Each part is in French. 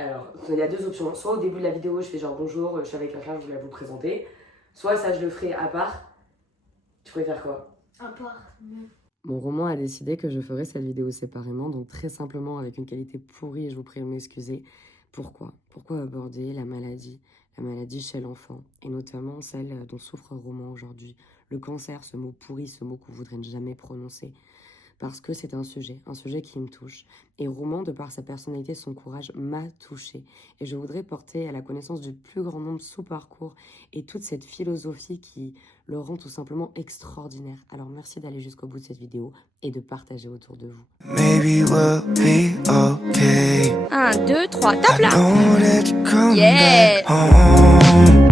Alors, il y a deux options. Soit au début de la vidéo, je fais genre bonjour, je suis avec quelqu'un, je voulais vous présenter. Soit ça, je le ferai à part. Tu préfères quoi? À part. Mon roman a décidé que je ferais cette vidéo séparément, donc très simplement avec une qualité pourrie, et je vous prie de m'excuser. Pourquoi? Pourquoi aborder la maladie chez l'enfant, et notamment celle dont souffre Roman aujourd'hui. Le cancer, ce mot pourri, ce mot qu'on voudrait ne jamais prononcer. Parce que c'est un sujet qui me touche. Et Roman, de par sa personnalité, son courage, m'a touchée. Et je voudrais porter à la connaissance du plus grand nombre sous parcours et toute cette philosophie qui le rend tout simplement extraordinaire. Alors merci d'aller jusqu'au bout de cette vidéo et de partager autour de vous. Maybe we'll be okay. 1, 2, 3, top là! Know that you're coming Yeah! back home.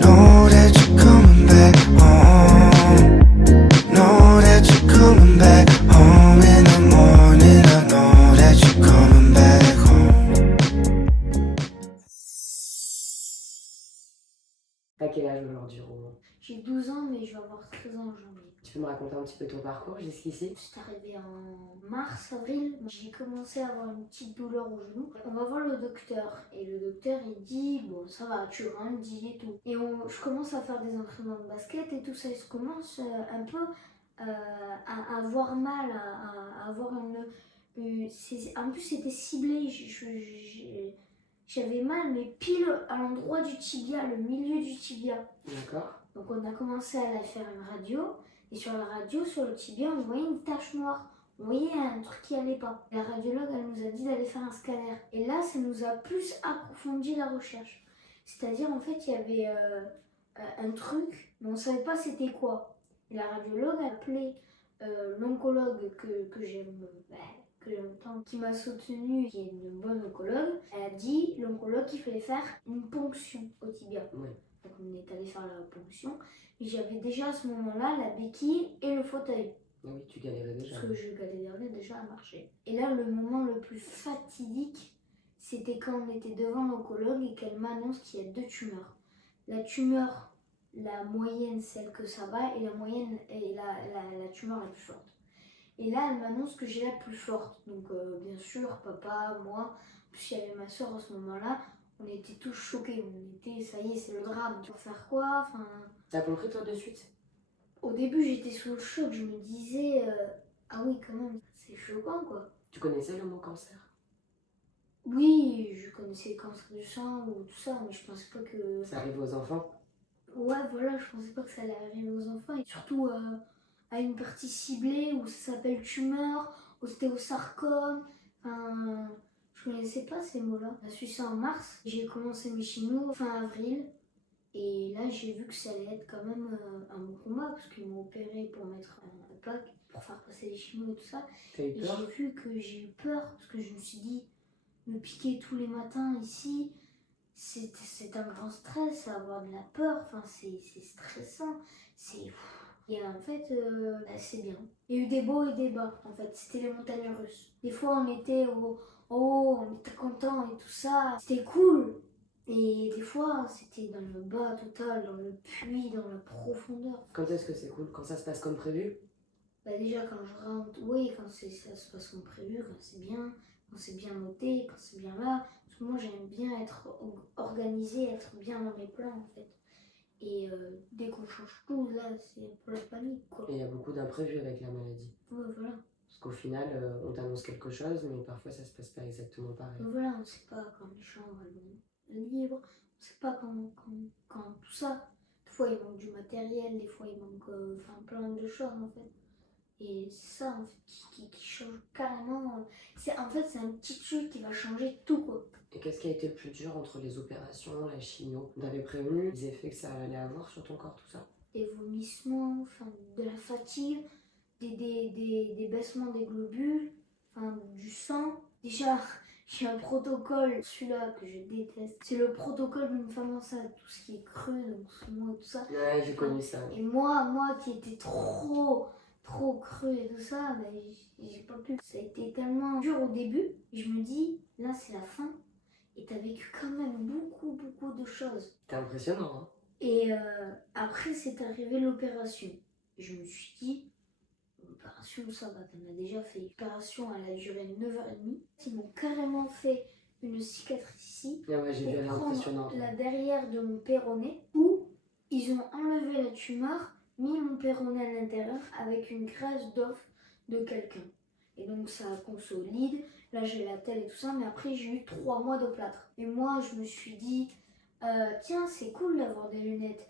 Know that you're coming back home. Know that you're coming back home in the morning. I know that you're coming back home. T'as quel âge aujourd'hui, Roman? J'ai 12 ans, mais je vais avoir 13 ans en janvier. Tu peux me raconter un petit peu ton parcours jusqu'ici? C'est arrivé en mars, avril. J'ai commencé à avoir une petite douleur au genou. On va voir le docteur. Et le docteur, il dit, bon, ça va, tu grandis et tout. Et je commence à faire des entraînements de basket et tout ça. Je commence un peu à avoir mal, à avoir en plus, c'était ciblé. J'avais mal, mais pile à l'endroit du tibia, le milieu du tibia. D'accord. Donc on a commencé à aller faire une radio. Et sur la radio, sur le tibia, on voyait une tache noire. On voyait un truc qui allait pas. La radiologue, elle nous a dit d'aller faire un scanner. Et là, ça nous a plus approfondi la recherche. C'est-à-dire, en fait, il y avait un truc, mais on savait pas c'était quoi. Et la radiologue a appelé l'oncologue que j'aime tant, qui m'a soutenue, qui est une bonne oncologue. Elle a dit, l'oncologue, qu'il fallait faire une ponction au tibia. Oui. Donc on est allé faire la ponction. Et j'avais déjà à ce moment-là la béquille et le fauteuil. Oui, tu galérais déjà. Parce que je galérais déjà à marcher. Et là, le moment le plus fatidique, c'était quand on était devant l'oncologue et qu'elle m'annonce qu'il y a 2 tumeurs. La tumeur, la moyenne, celle que ça va, et la moyenne est la tumeur la plus forte. Et là, elle m'annonce que j'ai la plus forte. Donc bien sûr, papa, moi, puis il y avait ma soeur à ce moment-là. On était tous choqués, ça y est, c'est le drame, tu vas faire quoi? Enfin... T'as compris toi de suite? Au début, j'étais sous le choc, je me disais, ah oui, quand même, c'est choquant, quoi. Tu connaissais le mot cancer? Oui, je connaissais le cancer du sang ou tout ça, mais je pensais pas que... Ça arrive aux enfants? Ouais, voilà, je pensais pas que ça allait arriver aux enfants, et surtout à une partie ciblée où ça s'appelle tumeur, ostéosarcome, enfin... Je connaissais pas ces mots-là. Je suis ça en mars. J'ai commencé mes chimios fin avril. Et là, j'ai vu que ça allait être quand même un bon combat. Parce qu'ils m'ont opéré pour mettre un pack, pour faire passer les chimios et tout ça. T'as eu Et peur? j'ai vu que j'ai eu peur. Parce que je me suis dit, me piquer tous les matins ici, c'est un grand stress. Avoir de la peur, enfin, c'est stressant. Et en fait, c'est bien. Il y a eu des beaux et des bas, en fait. C'était les montagnes russes. Des fois, on était on était content et tout ça. C'était cool. Et des fois, c'était dans le bas total, dans le puits, dans la profondeur. Quand est-ce que c'est cool? Quand ça se passe comme prévu? Bah déjà, quand je rentre, oui, quand ça se passe comme prévu, quand c'est bien noté, quand c'est bien là. Parce que moi, j'aime bien être organisée, être bien dans mes plans, en fait. Et dès qu'on change tout, là, c'est un peu la panique, quoi. Et il y a beaucoup d'imprévus avec la maladie. Ouais, voilà. Parce qu'au final, on t'annonce quelque chose, mais parfois ça se passe pas exactement pareil. Voilà, on sait pas quand les gens vont libre, on sait pas quand tout ça. Des fois, il manque du matériel, des fois, il manque plein de choses, en fait. Et c'est ça, en fait, qui change carrément. C'est un petit truc qui va changer tout, quoi. Et qu'est-ce qui a été le plus dur entre les opérations, la chimio? On t'avait prévenu les effets que ça allait avoir sur ton corps, tout ça? Des vomissements, de la fatigue, des baissements des globules, du sang. Déjà, j'ai un protocole, celui-là que je déteste. C'est le protocole d'une femme enceinte, tout ce qui est cru, donc saumon et tout ça. Ouais, j'ai connu ça. Et moi qui étais trop cru et tout ça, j'ai pas pu. Ça a été tellement dur au début. Et je me dis, là c'est la fin. Et t'as vécu quand même beaucoup de choses. C'était impressionnant, hein? Et après c'est arrivé l'opération. Je me suis dit, l'opération ça va, t'en as déjà fait. L'opération elle a duré 9h30. Ils m'ont carrément fait une cicatrice ici Ah ouais, j'ai vu, et elle est prendre impressionnante. la derrière de mon péroné où ils ont enlevé la tumeur, mis mon péroné à l'intérieur avec une graisse d'os de quelqu'un. Et donc ça consolide, là j'ai la telle et tout ça, mais après j'ai eu 3 mois de plâtre. Et moi je me suis dit, tiens c'est cool d'avoir des lunettes.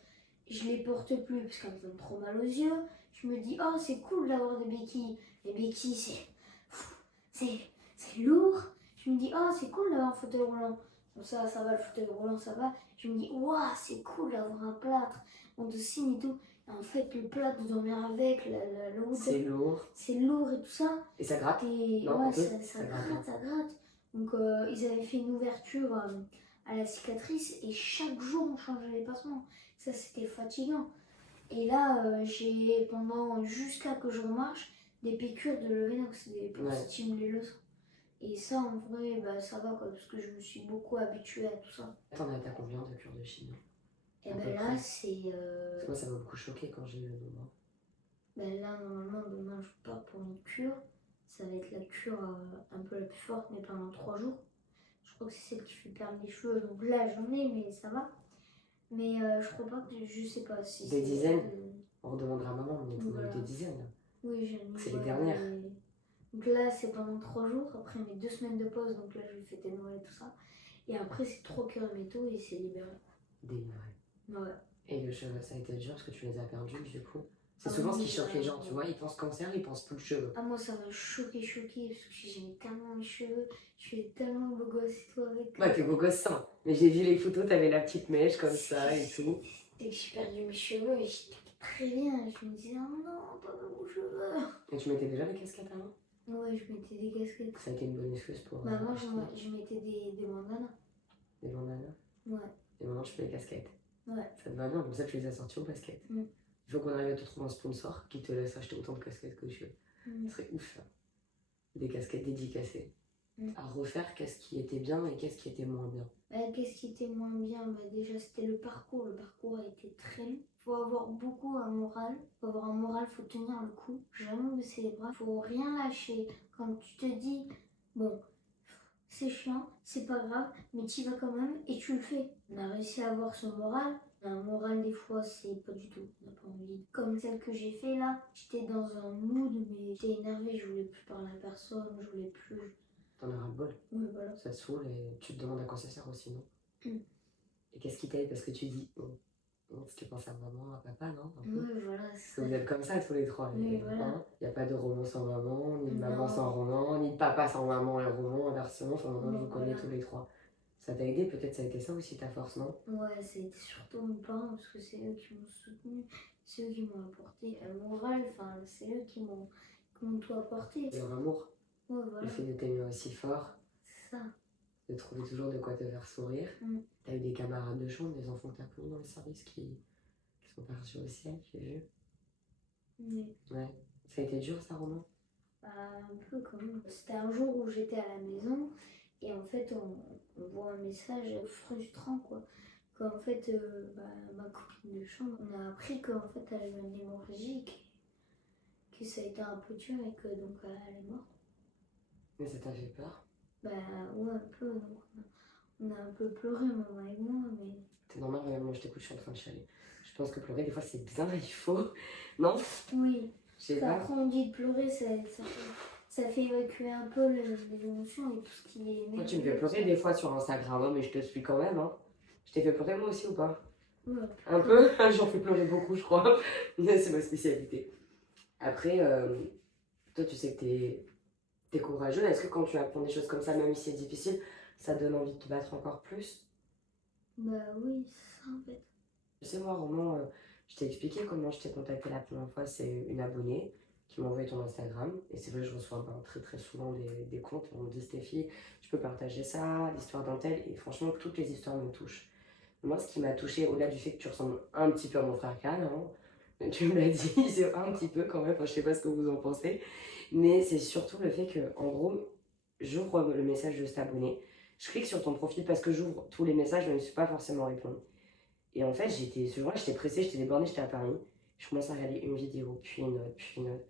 Je les porte plus parce qu'elles me font trop mal aux yeux. Je me dis, oh c'est cool d'avoir des béquilles. Les béquilles c'est lourd. Je me dis, oh c'est cool d'avoir un fauteuil roulant. Bon, ça va, le fauteuil roulant ça va. Je me dis, waouh c'est cool d'avoir un plâtre. On dessine et tout. Et en fait le plâtre de dormir avec, le haut C'est lourd. c'est lourd et tout ça. Et ça gratte. Et Non, ouais, un peu. ça Ça gratte, gratte. ça gratte. Donc ils avaient fait une ouverture à la cicatrice et chaque jour on changeait les passements. Ça c'était fatigant. Et là j'ai jusqu'à que je remarche des piqûres de Lovenox pour Ouais. stimuler le sang. Et ça en vrai bah, ça va quoi parce que je me suis beaucoup habituée à tout ça. T'en as combien de cure de chimio? Et À peu ben là près. c'est Parce que moi, ça m'a beaucoup choqué quand j'ai eu le nombre. ben là normalement demain je pars pour une cure. Ça va être la cure un peu la plus forte mais pendant 3 jours. Je crois que c'est celle qui fait perdre les cheveux, donc là j'en ai, mais ça va. Mais je crois pas que, je sais pas si Des c'est- dizaines? On redemandera à maman, mais t'en as eu Voilà. des dizaines. Là. Oui, j'en ai. C'est les dernières. Donc là c'est pendant 3 jours, après mes 2 semaines de pause, donc là je vais fêter Noël et tout ça. Et après c'est 3 cures de métaux et c'est libéré. Délivré. Ouais. Et le cheveu, ça a été dur parce que tu les as perdus du coup. C'est Ah souvent ce oui, qui choque les gens, ouais. tu vois. Ils pensent cancer, ils pensent plus le cheveu. Ah moi ça m'a choqué parce que j'aimais tellement mes cheveux, je fais tellement beau gosse et tout avec. Ouais, t'es beau gosse sans. Mais j'ai vu les photos, t'avais la petite mèche comme ça et tout. Dès que j'ai perdu mes cheveux, j'étais très bien. Je me disais oh non, pas mes cheveux. Et tu mettais déjà les casquettes avant? Ouais, je mettais des casquettes. Ça a été une bonne excuse pour. Bah moi acheter je mettais des bandanas. des bandanas. Ouais. Et maintenant tu fais les casquettes. Ouais. Ça te va bien, comme ça tu les as sortis aux baskets. Mm. Il faut qu'on arrive à te trouver un sponsor qui te laisse acheter autant de casquettes que tu veux. Mm. Ce serait ouf. Ça. Des casquettes dédicacées. Mm. À refaire, qu'est-ce qui était bien et qu'est-ce qui était moins bien? Qu'est-ce qui était moins bien? Déjà c'était le parcours. Le parcours a été très long. Faut avoir beaucoup un moral. Faut avoir un moral, faut tenir le coup. Jamais baisser les bras. Faut rien lâcher. Quand tu te dis, bon, c'est chiant, c'est pas grave, mais tu y vas quand même et tu le fais. On a réussi à avoir ce moral. Un moral des fois c'est pas du tout, on n'a pas envie. Comme celle que j'ai fait là, j'étais dans un mood mais j'étais énervée, je voulais plus parler à personne, je voulais plus. T'en as ras le bol. Oui voilà. Ça te saoule et tu te demandes à quoi ça sert aussi, non? Mm. Et qu'est-ce qui t'aide? Parce que tu dis, parce que tu penses à maman, à papa, non? Un peu. Oui voilà, Parce que c'est vous êtes comme ça tous les trois. Oui, Il voilà. n'y a pas de roman sans maman, ni de maman Non. sans roman, ni de papa sans maman et roman, inversement. Enfin, maintenant, je Non, vous connais voilà. tous les trois. Ça t'a aidé? Peut-être ça a été ça aussi ta force, non? Ouais, c'était surtout mes parents parce que c'est eux qui m'ont soutenu, c'est eux qui m'ont apporté un moral, enfin c'est eux qui m'ont tout apporté. Leur amour, Ouais le voilà, fait de t'aimer aussi fort, c'est ça. de trouver toujours de quoi te faire sourire. Mm. T'as eu des camarades de chambre, des enfants que t'as connus dans le service qui sont partis au ciel, j'ai vu. Mais Ouais. Ça a été dur, ça, Romain? bah, un peu quand même. C'était un jour où j'étais à la maison et en fait on voit un message frustrant quoi. Qu'en fait ma copine de chambre, on a appris qu'en fait elle avait une hémorragie, que ça a été un peu dur et que donc elle est morte. Mais ça t'a fait peur? Bah ouais un peu, donc on a un peu pleuré maman et moi mais... C'est normal, regarde, moi je t'écoute, je suis en train de chialer. Je pense que pleurer, des fois, c'est bien, il faut. Non? Oui, Je sais ça, pas. après on dit de pleurer, ça fait évacuer un peu les émotions et tout ce qui est... Moi, tu me fais pleurer des fois sur Instagram, hein, mais je te suis quand même. Hein. Je t'ai fait pleurer moi aussi ou pas? Ouais. Un peu? J'en fais pleurer beaucoup, je crois. Mais c'est ma spécialité. Après, toi, tu sais que t'es courageux. Est-ce que quand tu apprends des choses comme ça, même si c'est difficile, ça te donne envie de te battre encore plus? Bah oui, c'est ça en fait. Tu sais, moi, Roman, je t'ai expliqué comment je t'ai contacté la première fois. C'est une abonnée qui m'a envoyé ton Instagram. Et c'est vrai que je reçois très très souvent des comptes. On me dit, Stéphie, je peux partager ça, l'histoire d'un tel. Et franchement, toutes les histoires me touchent. Moi, ce qui m'a touchée, au-delà du fait que tu ressembles un petit peu à mon frère Cal, hein, tu me l'as dit, c'est un petit peu quand même. Enfin, je sais pas ce que vous en pensez. Mais c'est surtout le fait que, en gros, j'ouvre le message de cet abonné. Je clique sur ton profil parce que j'ouvre tous les messages, mais je ne suis pas forcément répondre. Et en fait, ce jour-là, j'étais pressée, j'étais débordée, j'étais à Paris. Je commence à regarder une vidéo, puis une autre, puis une autre.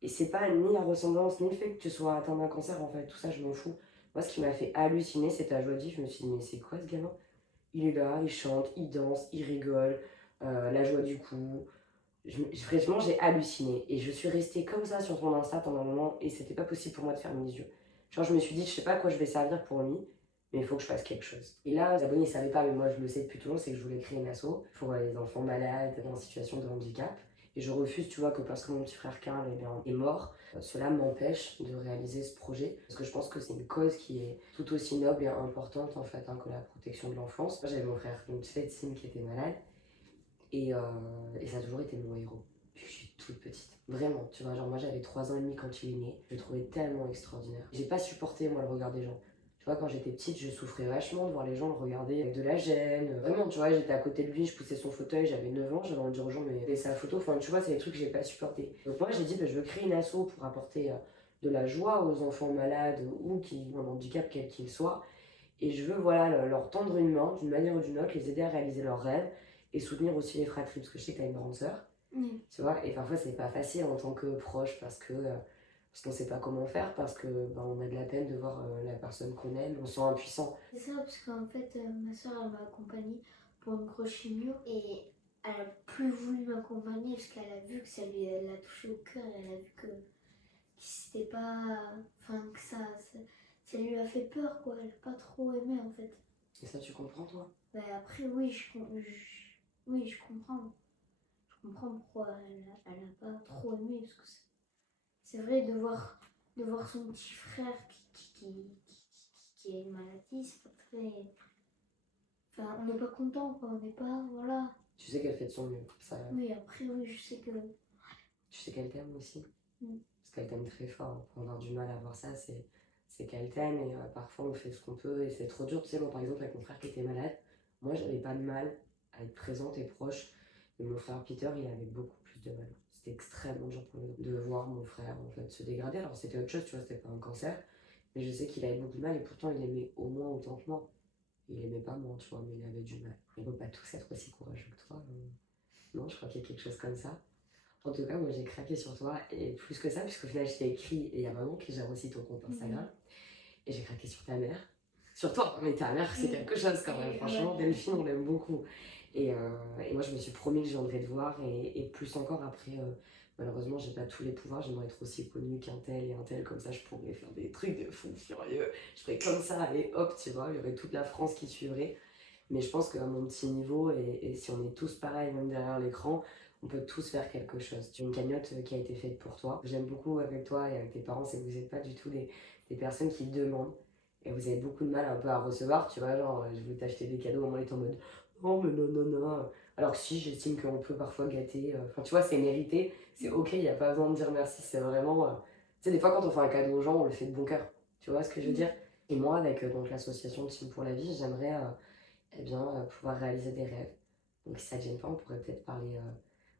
Et c'est pas ni la ressemblance, ni le fait que tu sois atteint d'un cancer, en fait, tout ça, je m'en fous. Moi, ce qui m'a fait halluciner, c'est ta joie de vivre. Je me suis dit, mais c'est quoi ce gamin? Il est là, il chante, il danse, il rigole, la joie du coup. Franchement, j'ai halluciné. Et je suis restée comme ça sur ton Insta pendant un moment et c'était pas possible pour moi de fermer les yeux. Genre, je me suis dit, je sais pas à quoi je vais servir pour lui, mais il faut que je fasse quelque chose. Et là, les abonnés ne savaient pas, mais moi je le sais depuis toujours, c'est que je voulais créer une asso pour les enfants malades, en situation de handicap. Et je refuse, tu vois, que parce que mon petit frère Karl est mort, cela m'empêche de réaliser ce projet. Parce que je pense que c'est une cause qui est tout aussi noble et importante en fait que la protection de l'enfance. Moi j'avais mon frère, une petite Sim qui était malade. Et ça a toujours été mon héros. Depuis que je suis toute petite. Vraiment, tu vois, genre moi j'avais 3 ans et demi quand il est né. Je le trouvais tellement extraordinaire. J'ai pas supporté moi le regard des gens. Tu vois, quand j'étais petite, je souffrais vachement de voir les gens le regarder avec de la gêne. Vraiment, tu vois, j'étais à côté de lui, je poussais son fauteuil, j'avais 9 ans, j'avais envie de dire aux gens, mais fais sa photo. Enfin, tu vois, c'est des trucs que j'ai pas supporté. Donc moi j'ai dit, je veux créer une asso pour apporter de la joie aux enfants malades ou qui ont un handicap quel qu'il soit. Et je veux, voilà, leur tendre une main d'une manière ou d'une autre, les aider à réaliser leurs rêves et soutenir aussi les fratries, parce que je sais que tu as une grande sœur, tu vois, et parfois c'est pas facile en tant que proche parce qu'on sait pas comment faire, parce que on a de la peine de voir la personne qu'on aime, on se sent impuissant. C'est ça, parce qu'en fait, ma soeur, elle m'a accompagnée pour une grosse chimio et elle a plus voulu m'accompagner parce qu'elle a vu que elle l'a touché au cœur et elle a vu que c'était pas. Enfin, que ça lui a fait peur, quoi. Elle a pas trop aimé, en fait. Et ça, tu comprends, toi? Bah, après, oui, oui, je comprends. Je comprends pourquoi elle a pas trop aimé, parce que c'est vrai de voir son petit frère qui a une maladie, c'est pas très. Enfin, on n'est pas content, quoi. On n'est pas. Voilà. Tu sais qu'elle fait de son mieux. Ça, Oui, après, oui, je sais que. tu sais qu'elle t'aime aussi. Mm. Parce qu'elle t'aime très fort. Pour avoir du mal à voir ça, c'est qu'elle t'aime et parfois on fait ce qu'on peut et c'est trop dur. Tu sais, moi par exemple, avec mon frère qui était malade, moi j'avais pas de mal à être présente et proche. Mais mon frère Peter, il avait beaucoup plus de mal. C'était extrêmement dur pour lui de voir mon frère en fait se dégrader. Alors c'était autre chose, tu vois, c'était pas un cancer. Mais je sais qu'il avait beaucoup de mal et pourtant il aimait au moins autant que moi. Il aimait pas moi, tu vois, mais il avait du mal. On peut pas tous être aussi courageux que toi. Non, je crois qu'il y a quelque chose comme ça. En tout cas, moi j'ai craqué sur toi et plus que ça, puisqu'au final je t'ai écrit et il y a maman qui gère aussi ton compte Instagram. Et j'ai craqué sur ta mère. Sur toi, mais ta mère c'est quelque chose quand même. Franchement, Delphine, on l'aime beaucoup. Et moi je me suis promis que je viendrais te voir et plus encore après. Malheureusement, j'ai pas tous les pouvoirs. J'aimerais être aussi connue qu'un tel et un tel. Comme ça, je pourrais faire des trucs de fou furieux. Je ferais comme ça et hop, tu vois, il y aurait toute la France qui suivrait. Mais je pense qu'à mon petit niveau, et si on est tous pareils, même derrière l'écran, on peut tous faire quelque chose. Tu as une cagnotte qui a été faite pour toi. J'aime beaucoup avec toi et avec tes parents, c'est que vous n'êtes pas du tout des personnes qui demandent. Et vous avez beaucoup de mal un peu à recevoir, tu vois, genre je voulais t'acheter des cadeaux, maman est en mode oh mais non, non, non. Alors que si, j'estime qu'on peut parfois gâter. Enfin, tu vois, c'est mérité, c'est ok, il n'y a pas besoin de dire merci, c'est vraiment. Tu sais, des fois quand on fait un cadeau aux gens, on le fait de bon cœur. Tu vois ce que je veux dire? Et moi, avec donc l'association Team pour la vie, j'aimerais pouvoir réaliser des rêves. Donc si ça ne gêne pas, on pourrait peut-être parler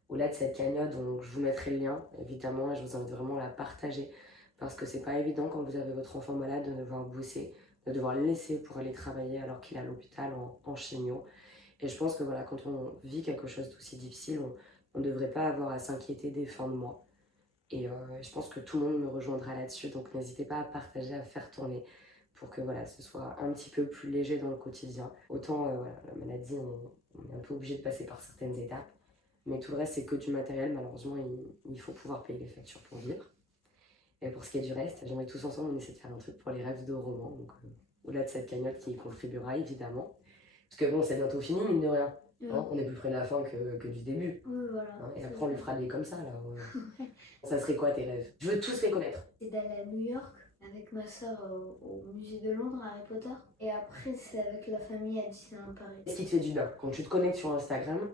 au-delà de cette cagnotte. Donc je vous mettrai le lien, évidemment, et je vous invite vraiment à la partager. Parce que c'est pas évident quand vous avez votre enfant malade de devoir bosser, de devoir le laisser pour aller travailler alors qu'il est à l'hôpital en chimio. Et je pense que voilà, quand on vit quelque chose d'aussi difficile, on ne devrait pas avoir à s'inquiéter des fins de mois. Et je pense que tout le monde me rejoindra là-dessus. Donc n'hésitez pas à partager, à faire tourner pour que voilà, ce soit un petit peu plus léger dans le quotidien. Autant voilà, la maladie, on est un peu obligé de passer par certaines étapes. Mais tout le reste, c'est que du matériel. Malheureusement, il faut pouvoir payer les factures pour vivre. Et pour ce qui est du reste, j'aimerais tous ensemble, on essaie de faire un truc pour les rêves de roman. Donc au-delà de cette cagnotte qui y contribuera évidemment. Parce que bon, c'est bientôt fini, mine de rien. Hein, on est plus près de la fin que du début. Oui, voilà. Hein, et après, on lui fera des comme ça, là. Ça serait quoi tes rêves? Je veux tous les connaître. C'est d'aller à New York avec ma soeur au musée de Londres, Harry Potter. Et après, c'est avec la famille à Disneyland Paris. Qu'est-ce qui te fait du bien? Quand tu te connectes sur Instagram,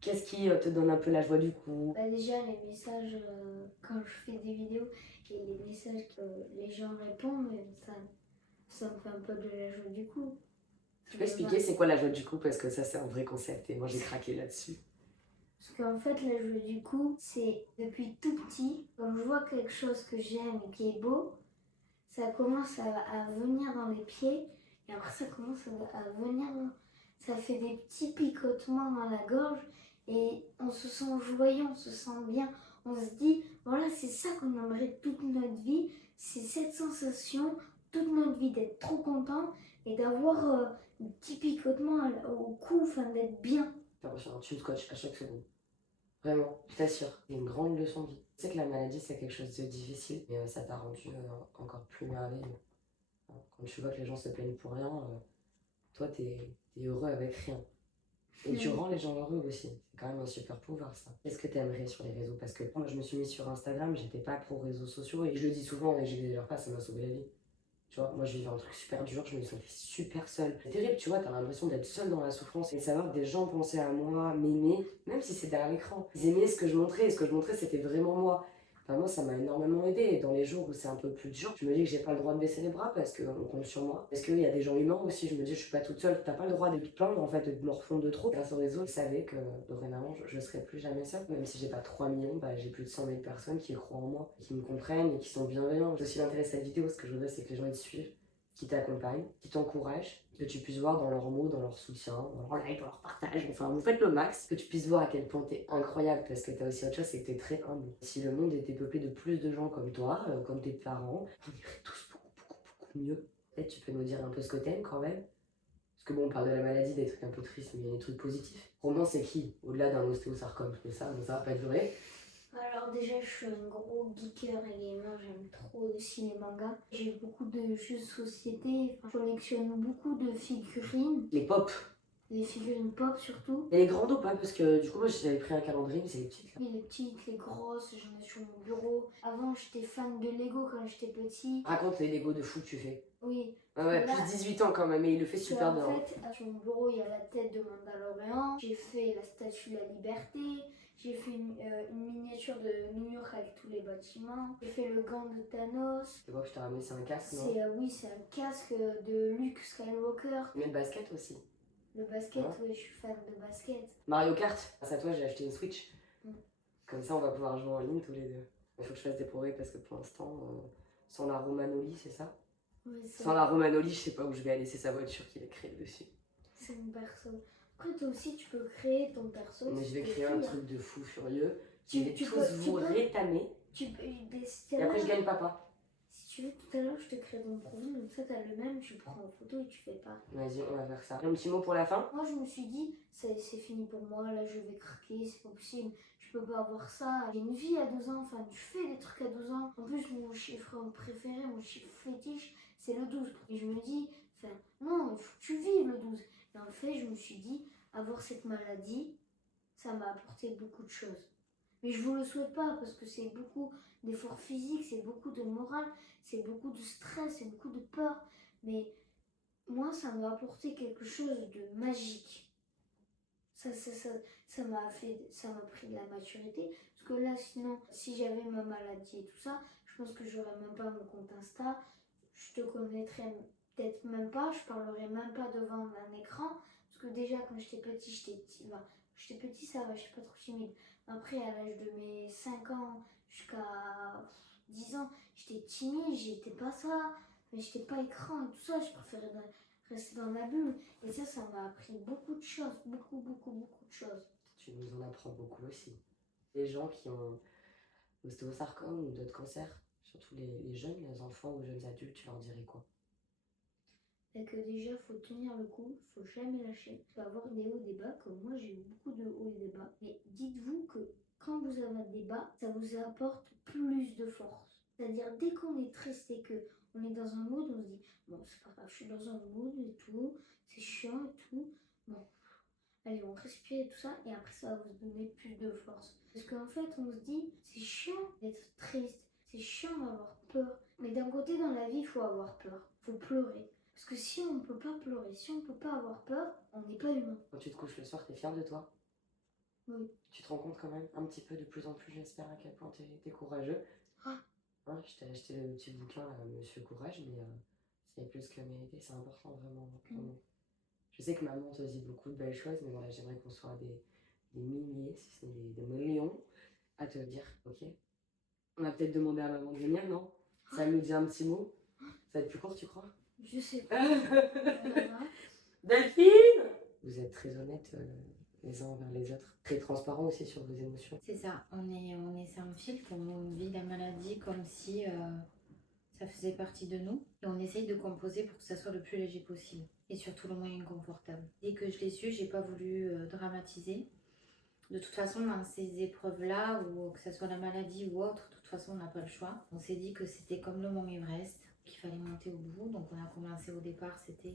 qu'est-ce qui te donne un peu la joie du coup? Bah déjà, les messages, quand je fais des vidéos, et les messages que les gens répondent, ça me fait un peu de la joie du coup. Tu peux expliquer c'est quoi la joie du coup? Parce que ça, c'est un vrai concept et moi, j'ai craqué là-dessus. Parce qu'en fait, la joie du coup, c'est depuis tout petit, quand je vois quelque chose que j'aime et qui est beau, ça commence à venir dans les pieds, et après ça commence à venir, ça fait des petits picotements dans la gorge, et on se sent joyeux, on se sent bien, on se dit, voilà, c'est ça qu'on aimerait toute notre vie, c'est cette sensation toute notre vie d'être trop content et d'avoir un petit picotement au cou, enfin d'être bien. T'as l'impression d'avoir une scotch à chaque seconde. Vraiment, je t'assure, c'est une grande leçon de vie. Tu sais que la maladie, c'est quelque chose de difficile, mais ça t'a rendu encore plus merveilleux. Quand tu vois que les gens se plaignent pour rien, toi, t'es heureux avec rien. Et tu rends les gens heureux aussi. C'est quand même un super pouvoir, ça. Qu'est-ce que t'aimerais sur les réseaux? Parce que moi, je me suis mise sur Instagram, j'étais pas pro réseaux sociaux, et je le dis souvent, et j'exagère pas, ça m'a sauvé la vie. Tu vois, moi je vivais un truc super dur, je me sentais super seule. C'est terrible, tu vois, t'as l'impression d'être seule dans la souffrance et de savoir que des gens pensaient à moi, m'aimaient, même si c'est derrière l'écran. Ils aimaient ce que je montrais, et ce que je montrais c'était vraiment moi. Enfin, moi ça m'a énormément aidé. Et dans les jours où c'est un peu plus dur, je me dis que j'ai pas le droit de baisser les bras parce qu'on compte sur moi. Parce qu'il y a des gens humains aussi, je me dis je suis pas toute seule. T'as pas le droit de te plaindre en fait, de te morfondre de trop. Grâce au réseau, je savais que dorénavant je serais plus jamais seule. Même si j'ai pas 3 millions, bah, j'ai plus de 100 000 personnes qui croient en moi, qui me comprennent et qui sont bienveillants. C'est aussi l'intérêt de cette vidéo, ce que je voudrais c'est que les gens ils te suivent, qui t'accompagnent, qui t'encouragent, que tu puisses voir dans leurs mots, dans leur soutien, dans leur like, dans leur partage, enfin vous faites le max, que tu puisses voir à quel point t'es incroyable, parce que t'as aussi autre chose, c'est que t'es très humble. Si le monde était peuplé de plus de gens comme toi, comme tes parents, on irait tous beaucoup mieux. Peut-être tu peux nous dire un peu ce que t'aimes quand même. Parce que bon, on parle de la maladie, des trucs un peu tristes, mais il y a des trucs positifs. Romain, c'est qui? Au-delà d'un ostéosarcome, mais ça va pas durer. Alors déjà, je suis un gros geeker et gamer, j'aime trop dessiner les mangas. J'ai beaucoup de jeux de société, je collectionne beaucoup de figurines, Les pop. les figurines pop surtout. Et les grandes ou pas? Parce que du coup, moi j'avais pris un calendrier, mais c'est les petites là. Oui, les petites, les grosses, j'en ai sur mon bureau. Avant, j'étais fan de Lego quand j'étais petit. Raconte les Lego de fou que tu fais. Oui. Ouais, Là, plus 18 ans quand même, et il le fait super bien. En fait, sur mon bureau, il y a la tête de Mandalorian. J'ai fait la statue de la liberté. J'ai fait une miniature de New York avec tous les bâtiments. J'ai fait le gant de Thanos. C'est quoi que je t'ai ramené? C'est un casque, non? Oui, c'est un casque de Luke Skywalker. Mais le basket aussi. Le basket, Ouais. oui, je suis fan de basket. Mario Kart, grâce à toi j'ai acheté une Switch. Mm. Comme ça on va pouvoir jouer en ligne tous les deux. Il faut que je fasse des progrès parce que pour l'instant, sans la Romanoli, c'est ça? Oui, Sans la Romanoli, je sais pas où je vais aller, c'est sa voiture qu'il a créée dessus. c'est une personne. Après, toi aussi, tu peux créer ton perso. Mais je vais créer un truc de fou furieux. Tu- Je vais tu tous peux- vous tu peux- rétamer. Et après je gagne papa. Si tu veux, tout à l'heure, je te crée ton profil, comme ça, t'as le même, tu le prends en photo et tu fais pas. Vas-y, on va faire ça. Un petit mot pour la fin? Moi, je me suis dit, c'est fini pour moi, là, je vais craquer, c'est pas possible, je peux pas avoir ça. J'ai une vie à 12 ans, enfin, tu fais des trucs à 12 ans. En plus, mon chiffre préféré, mon chiffre fétiche, c'est le 12. Et je me dis, enfin, non, il faut que tu vives le 12. Et en fait, je me suis dit, avoir cette maladie, ça m'a apporté beaucoup de choses. Mais je vous le souhaite pas parce que c'est beaucoup d'efforts physiques, c'est beaucoup de morale, c'est beaucoup de stress, c'est beaucoup de peur. Mais moi, ça m'a apporté quelque chose de magique. Ça m'a pris de la maturité. Parce que là, sinon, si j'avais ma maladie et tout ça, je pense que j'aurais même pas mon compte Insta. Je te connaîtrais peut-être même pas, je parlerais même pas devant un écran. Parce que déjà, quand j'étais petit, j'étais petit, ça va, je suis pas trop timide. Après, à l'âge de mes 5 ans jusqu'à 10 ans, j'étais timide, j'étais pas ça. Mais j'étais pas écran et tout ça, je préférais rester dans la bulle. Et ça m'a appris beaucoup de choses, beaucoup de choses. Tu nous en apprends beaucoup aussi. Les gens qui ont l'ostéosarcome ou d'autres cancers, surtout les jeunes, les enfants ou jeunes adultes, tu leur dirais quoi? Et que déjà, faut tenir le coup, faut jamais lâcher. Il faut avoir des hauts et des bas, comme moi j'ai eu beaucoup de hauts et des bas. Mais dites-vous que quand vous avez des bas, ça vous apporte plus de force. C'est-à-dire, dès qu'on est triste et qu'on est dans un mood, on se dit, bon, c'est pas grave, je suis dans un mood et tout, c'est chiant et tout. Bon, allez, on respire et tout ça, et après ça va vous donner plus de force. Parce qu'en fait, on se dit, c'est chiant d'être triste, c'est chiant d'avoir peur. Mais d'un côté, dans la vie, il faut avoir peur, il faut pleurer. Parce que si on ne peut pas pleurer, si on ne peut pas avoir peur, on n'est pas humain. Quand tu te couches le soir, t'es fière de toi? Oui. Tu te rends compte quand même un petit peu de plus en plus, j'espère, à quel point t'es courageux. Ah. Hein, je t'ai acheté le petit bouquin, là, Monsieur Courage, mais c'est plus que mérité, c'est important vraiment pour nous. Je sais que maman te dit beaucoup de belles choses, mais voilà, j'aimerais qu'on soit des milliers, si ce n'est des millions, à te dire, ok? On va peut-être demander à maman de venir, non? Ça nous dit un petit mot? Ça va être plus court, tu crois? Je sais pas. Delphine! Vous êtes très honnêtes les uns envers les autres, très transparents aussi sur vos émotions. C'est ça, on est sans filtre, on vit la maladie comme si Ça faisait partie de nous et on essaye de composer pour que ça soit le plus léger possible et surtout le moins inconfortable. Dès que je l'ai su, j'ai pas voulu dramatiser. De toute façon, dans ces épreuves-là, ou que ce soit la maladie ou autre, de toute façon, on n'a pas le choix. On s'est dit que c'était comme le mont Everest, qu'il fallait monter au bout. Donc on a commencé au départ, c'était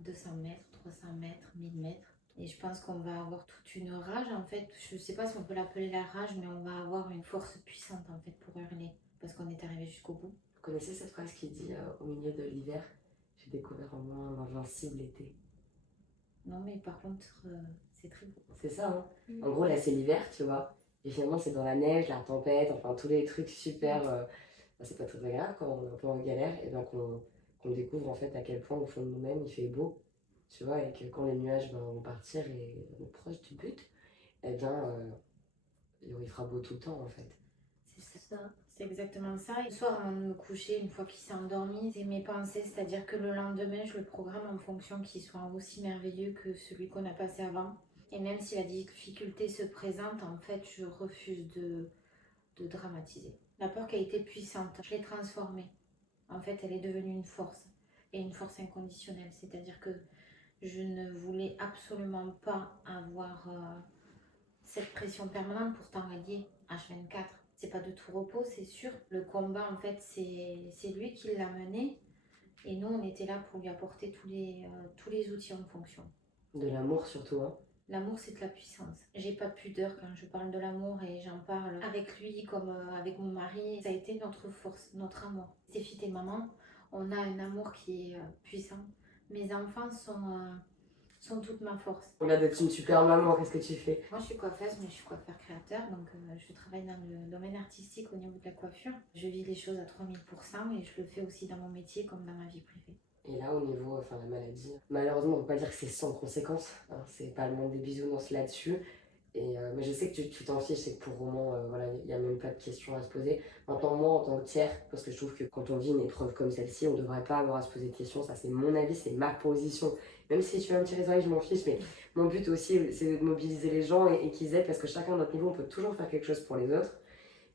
200 mètres, 300 mètres, 1000 mètres. Et je pense qu'on va avoir toute une rage en fait. Je sais pas si on peut l'appeler la rage, mais on va avoir une force puissante en fait pour hurler. Parce qu'on est arrivé jusqu'au bout. Vous connaissez cette phrase qui dit au milieu de l'hiver, j'ai découvert en moi un invincible été. Non mais par contre, c'est très beau. C'est ça, hein. En gros, là, c'est l'hiver, tu vois. Et finalement, c'est dans la neige, la tempête, enfin, tous les trucs super... c'est pas très agréable quand on est un peu en galère. Et donc, on découvre en fait à quel point, au fond de nous-mêmes, il fait beau. Tu vois, et que quand les nuages vont partir et on est proche du but, eh bien, il fera beau tout le temps, en fait. C'est ça. C'est exactement ça. Et le soir, avant de me coucher, une fois qu'il s'est endormi, c'est mes pensées. C'est-à-dire que le lendemain, je le programme en fonction qu'il soit aussi merveilleux que celui qu'on a passé avant. Et même si la difficulté se présente, en fait, je refuse de dramatiser. La peur qui a été puissante, je l'ai transformée. En fait, elle est devenue une force. Et une force inconditionnelle. C'est-à-dire que je ne voulais absolument pas avoir cette pression permanente. Pourtant, elle y est H24. C'est pas de tout repos, c'est sûr. Le combat, en fait, c'est lui qui l'a mené. Et nous, on était là pour lui apporter tous les outils en fonction. De l'amour surtout, hein. L'amour, c'est de la puissance. J'ai pas de pudeur quand je parle de l'amour et j'en parle avec lui comme avec mon mari. Ça a été notre force, notre amour. Stéphie et maman, on a un amour qui est puissant. Mes enfants sont toute ma force. Regarde d'être une super maman, qu'est-ce que tu fais? Moi, je suis coiffeuse, mais je suis coiffeur créateur, donc je travaille dans le domaine artistique au niveau de la coiffure. Je vis les choses à 3000% et je le fais aussi dans mon métier comme dans ma vie privée. Et là, au niveau, la maladie, malheureusement, on ne peut pas dire que c'est sans conséquence. Hein, c'est pas le monde des bisounours là-dessus. Mais je sais que tu t'en fiches, c'est que pour Roman, il n'y a même pas de question à se poser. Maintenant, moi, en tant que tiers, parce que je trouve que quand on vit une épreuve comme celle-ci, on ne devrait pas avoir à se poser de questions. Ça, c'est mon avis, c'est ma position. Même si tu vas me tirer les oreilles, je m'en fiche. Mais mon but aussi, c'est de mobiliser les gens et qu'ils aident, parce que chacun à notre niveau, on peut toujours faire quelque chose pour les autres.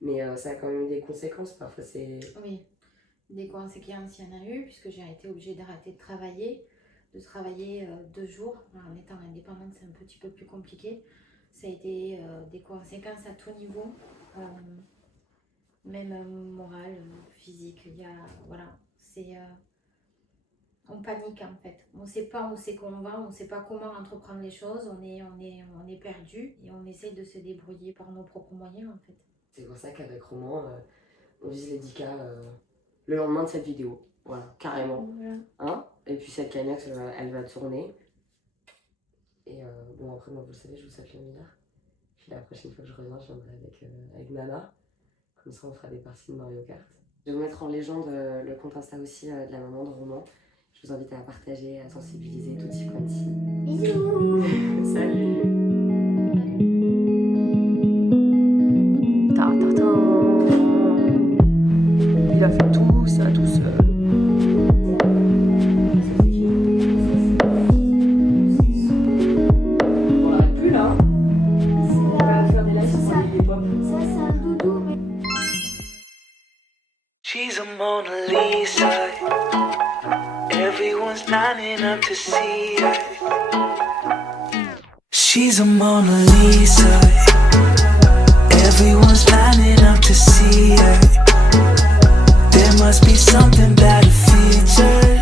Mais ça a quand même eu des conséquences. Parfois, c'est... Oui, des conséquences, il y en a eu, puisque j'ai été obligée d'arrêter de travailler 2 jours. En étant indépendante, c'est un petit peu plus compliqué. Ça a été des conséquences à tout niveau, même morale, physique. On panique en fait. On ne sait pas où c'est qu'on va, on ne sait pas comment entreprendre les choses. On est perdu et on essaye de se débrouiller par nos propres moyens en fait. C'est pour ça qu'avec Roman, on vise les 10K le lendemain de cette vidéo. Voilà, carrément. Voilà. Hein, et puis cette cagnotte, elle va tourner. Et après, moi, vous le savez, je vous souhaite le meilleur. Puis la prochaine fois que je reviens, je viendrai avec Nana. Comme ça, on fera des parties de Mario Kart. Je vais vous mettre en légende le compte Insta aussi de la maman de Roman. Je vous invite à partager, à sensibiliser, tutti quanti. Bisous. Salut. Il a fait tout ça tout seul. On l'arrête plus là. On va faire des lives sur les pop. Ça, c'est un doudou, mais... She's a Mona Lisa. Everyone's lining up to see her. She's a Mona Lisa. Everyone's lining up to see her. There must be something about her features.